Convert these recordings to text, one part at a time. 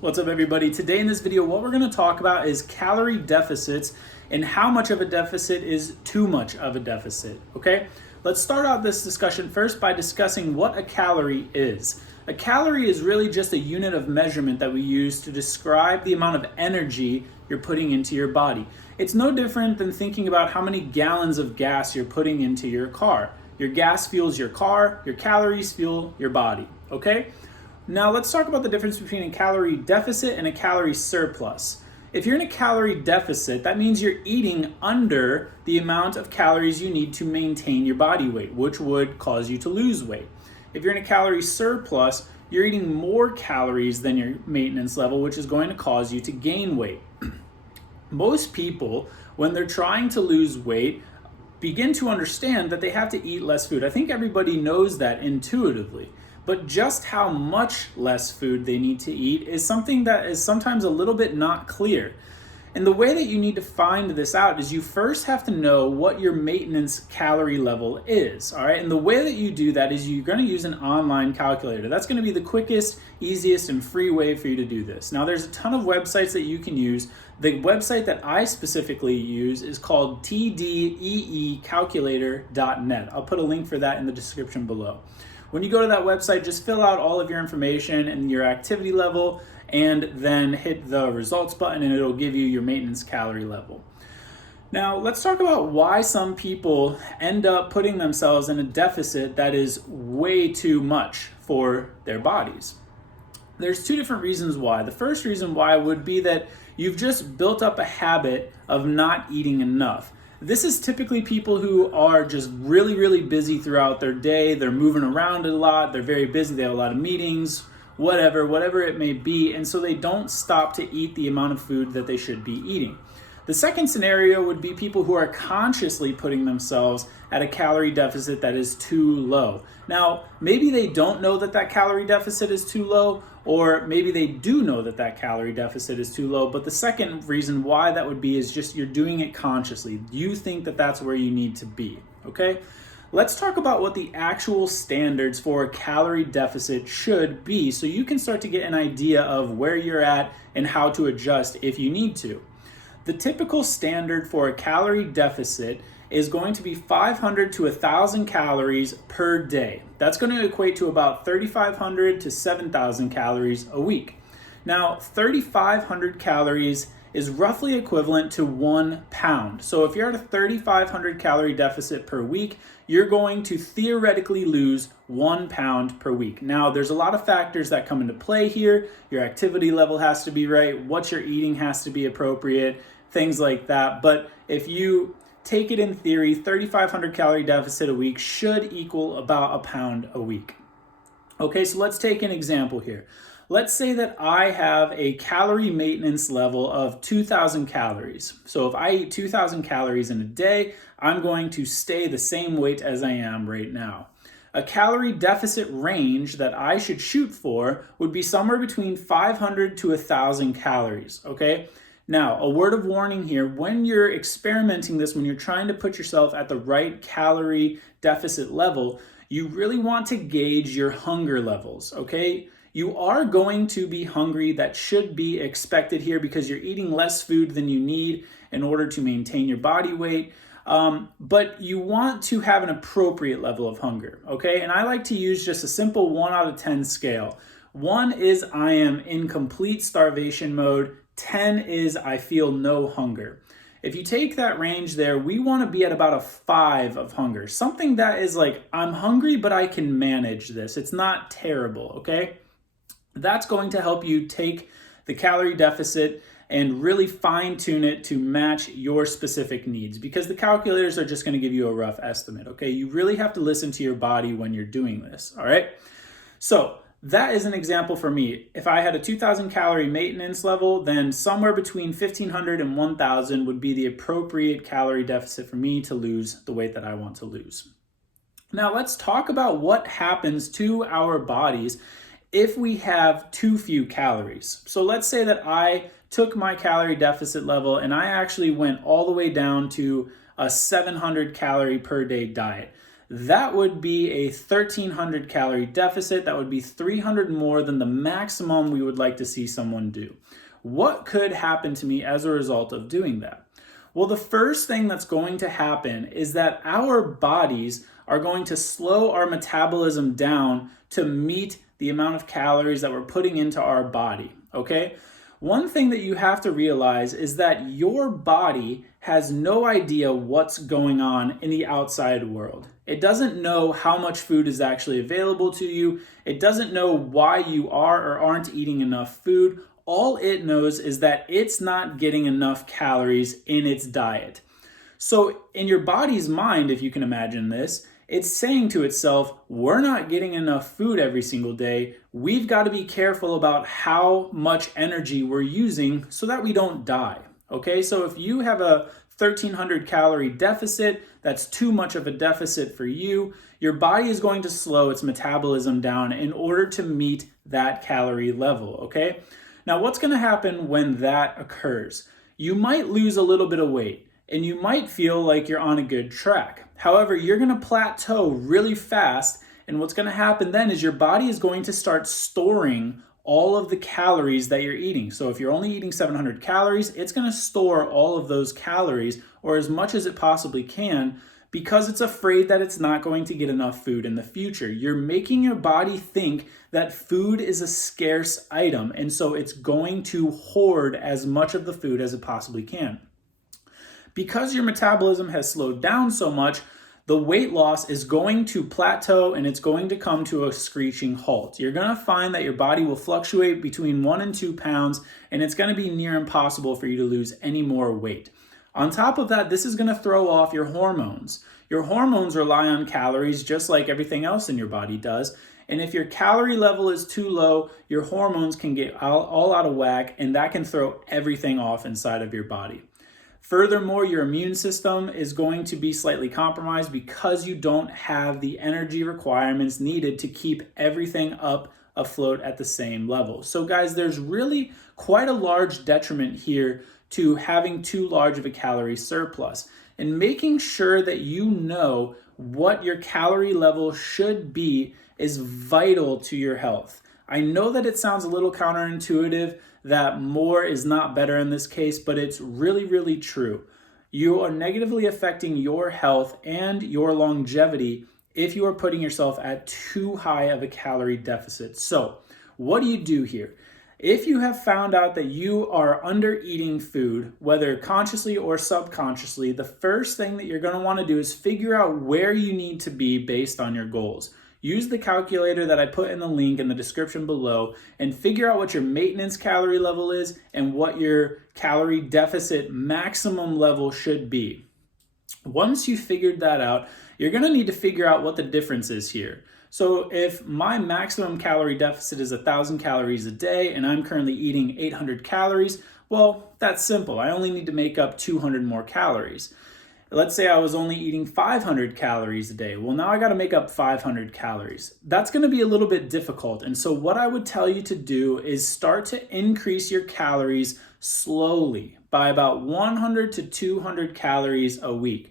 What's up, everybody? Today in this video, what we're going to talk about is calorie deficits and how much of a deficit is too much of a deficit, okay? Let's start out this discussion first by discussing what a calorie is. A calorie is really just a unit of measurement that we use to describe the amount of energy you're putting into your body. It's no different than thinking about how many gallons of gas you're putting into your car. Your gas fuels your car, your calories fuel your body, okay? Now let's talk about the difference between a calorie deficit and a calorie surplus. If you're in a calorie deficit, that means you're eating under the amount of calories you need to maintain your body weight, which would cause you to lose weight. If you're in a calorie surplus, you're eating more calories than your maintenance level, which is going to cause you to gain weight. Most people, when they're trying to lose weight, begin to understand that they have to eat less food. I think everybody knows that intuitively. But just how much less food they need to eat is something that is sometimes a little bit not clear. And the way that you need to find this out is you first have to know what your maintenance calorie level is, all right? And the way that you do that is you're going to use an online calculator. That's going to be the quickest, easiest, and free way for you to do this. Now, there's a ton of websites that you can use. The website that I specifically use is called tdeecalculator.net. I'll put a link for that in the description below. When you go to that website, just fill out all of your information and your activity level, and then hit the results button and it'll give you your maintenance calorie level. Now, let's talk about why some people end up putting themselves in a deficit that is way too much for their bodies. There's two different reasons why. The first reason why would be that you've just built up a habit of not eating enough. This is typically people who are just really, really busy throughout their day. They're moving around a lot. They're very busy. They have a lot of meetings, whatever it may be. And so they don't stop to eat the amount of food that they should be eating. The second scenario would be people who are consciously putting themselves at a calorie deficit that is too low. Now, maybe they don't know that that calorie deficit is too low, or maybe they do know that that calorie deficit is too low. But the second reason why that would be is just you're doing it consciously. You think that that's where you need to be, okay? Let's talk about what the actual standards for a calorie deficit should be so you can start to get an idea of where you're at and how to adjust if you need to. The typical standard for a calorie deficit is going to be 500 to 1,000 calories per day. That's going to equate to about 3,500 to 7,000 calories a week. Now, 3,500 calories is roughly equivalent to 1 pound. So if you're at a 3,500 calorie deficit per week, you're going to theoretically lose 1 pound per week. Now, there's a lot of factors that come into play here. Your activity level has to be right. What you're eating has to be appropriate, things like that. But if you take it in theory, 3,500 calorie deficit a week should equal about a pound a week. Okay, so let's take an example here. Let's say that I have a calorie maintenance level of 2,000 calories. So if I eat 2,000 calories in a day, I'm going to stay the same weight as I am right now. A calorie deficit range that I should shoot for would be somewhere between 500 to 1,000 calories, okay? Now, a word of warning here, when you're experimenting this, when you're trying to put yourself at the right calorie deficit level, you really want to gauge your hunger levels, okay? You are going to be hungry. That should be expected here because you're eating less food than you need in order to maintain your body weight. But you want to have an appropriate level of hunger, okay? And I like to use just a simple 1 out of 10 scale. 1 is I am in complete starvation mode. 10 is I feel no hunger. If you take that range there, we want to be at about a 5 of hunger. Something that is like, I'm hungry, but I can manage this. It's not terrible, okay? That's going to help you take the calorie deficit and really fine tune it to match your specific needs, because the calculators are just going to give you a rough estimate, okay? You really have to listen to your body when you're doing this, all right? So that is an example for me. If I had a 2,000 calorie maintenance level, then somewhere between 1,500 and 1,000 would be the appropriate calorie deficit for me to lose the weight that I want to lose. Now let's talk about what happens to our bodies if we have too few calories. So let's say that I took my calorie deficit level and I actually went all the way down to a 700 calorie per day diet. that would be a 1,300 calorie deficit. That would be 300 more than the maximum we would like to see someone do. What could happen to me as a result of doing that? Well, the first thing that's going to happen is that our bodies are going to slow our metabolism down to meet the amount of calories that we're putting into our body, okay? One thing that you have to realize is that your body has no idea what's going on in the outside world. It doesn't know how much food is actually available to you. It doesn't know why you are or aren't eating enough food. All it knows is that it's not getting enough calories in its diet. So in your body's mind, if you can imagine this, it's saying to itself, we're not getting enough food every single day. We've got to be careful about how much energy we're using so that we don't die. Okay, so if you have a 1,300 calorie deficit, that's too much of a deficit for you. Your body is going to slow its metabolism down in order to meet that calorie level, okay? Now, what's going to happen when that occurs? You might lose a little bit of weight and you might feel like you're on a good track. However, you're going to plateau really fast, and what's going to happen then is your body is going to start storing all of the calories that you're eating. So if you're only eating 700 calories, it's going to store all of those calories, or as much as it possibly can, because it's afraid that it's not going to get enough food in the future. You're making your body think that food is a scarce item, and so it's going to hoard as much of the food as it possibly can. Because your metabolism has slowed down so much, the weight loss is going to plateau and it's going to come to a screeching halt. You're going to find that your body will fluctuate between 1 and 2 pounds, and it's going to be near impossible for you to lose any more weight. On top of that, this is going to throw off your hormones. Your hormones rely on calories just like everything else in your body does. And if your calorie level is too low, your hormones can get all out of whack, and that can throw everything off inside of your body. Furthermore, your immune system is going to be slightly compromised because you don't have the energy requirements needed to keep everything up afloat at the same level. So guys, there's really quite a large detriment here to having too large of a calorie surplus. And making sure that you know what your calorie level should be is vital to your health. I know that it sounds a little counterintuitive, that more is not better in this case, but it's really, really true. You are negatively affecting your health and your longevity if you are putting yourself at too high of a calorie deficit. So what do you do here? If you have found out that you are under eating food, whether consciously or subconsciously, the first thing that you're going to want to do is figure out where you need to be based on your goals. Use the calculator that I put in the link in the description below and figure out what your maintenance calorie level is and what your calorie deficit maximum level should be. Once you figured that out, you're going to need to figure out what the difference is here. So if my maximum calorie deficit is 1,000 calories a day and I'm currently eating 800 calories, well, that's simple. I only need to make up 200 more calories. Let's say I was only eating 500 calories a day. Well, now I got to make up 500 calories. That's going to be a little bit difficult. And so what I would tell you to do is start to increase your calories slowly by about 100 to 200 calories a week.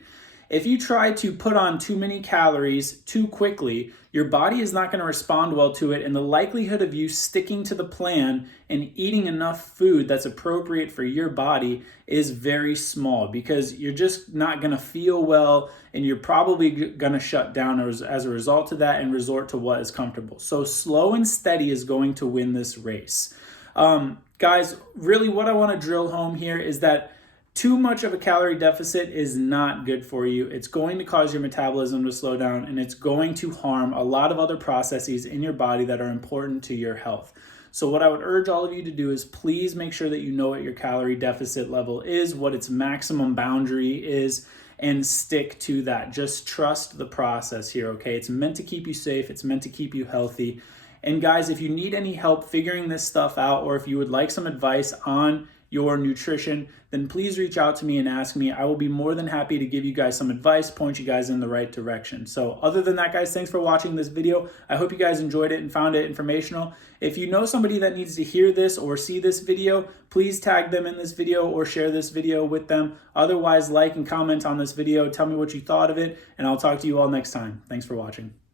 If you try to put on too many calories too quickly, your body is not going to respond well to it, and the likelihood of you sticking to the plan and eating enough food that's appropriate for your body is very small, because you're just not going to feel well, and you're probably going to shut down as a result of that and resort to what is comfortable. So slow and steady is going to win this race. Guys, really what I want to drill home here is that too much of a calorie deficit is not good for you. It's going to cause your metabolism to slow down, and it's going to harm a lot of other processes in your body that are important to your health. So what I would urge all of you to do is please make sure that you know what your calorie deficit level is, what its maximum boundary is, and stick to that. Just trust the process here, okay? It's meant to keep you safe. It's meant to keep you healthy. And guys, if you need any help figuring this stuff out, or if you would like some advice on your nutrition, then please reach out to me and ask me. I will be more than happy to give you guys some advice, point you guys in the right direction. So other than that, guys, thanks for watching this video. I hope you guys enjoyed it and found it informational. If you know somebody that needs to hear this or see this video, please tag them in this video or share this video with them. Otherwise, like and comment on this video. Tell me what you thought of it, and I'll talk to you all next time. Thanks for watching.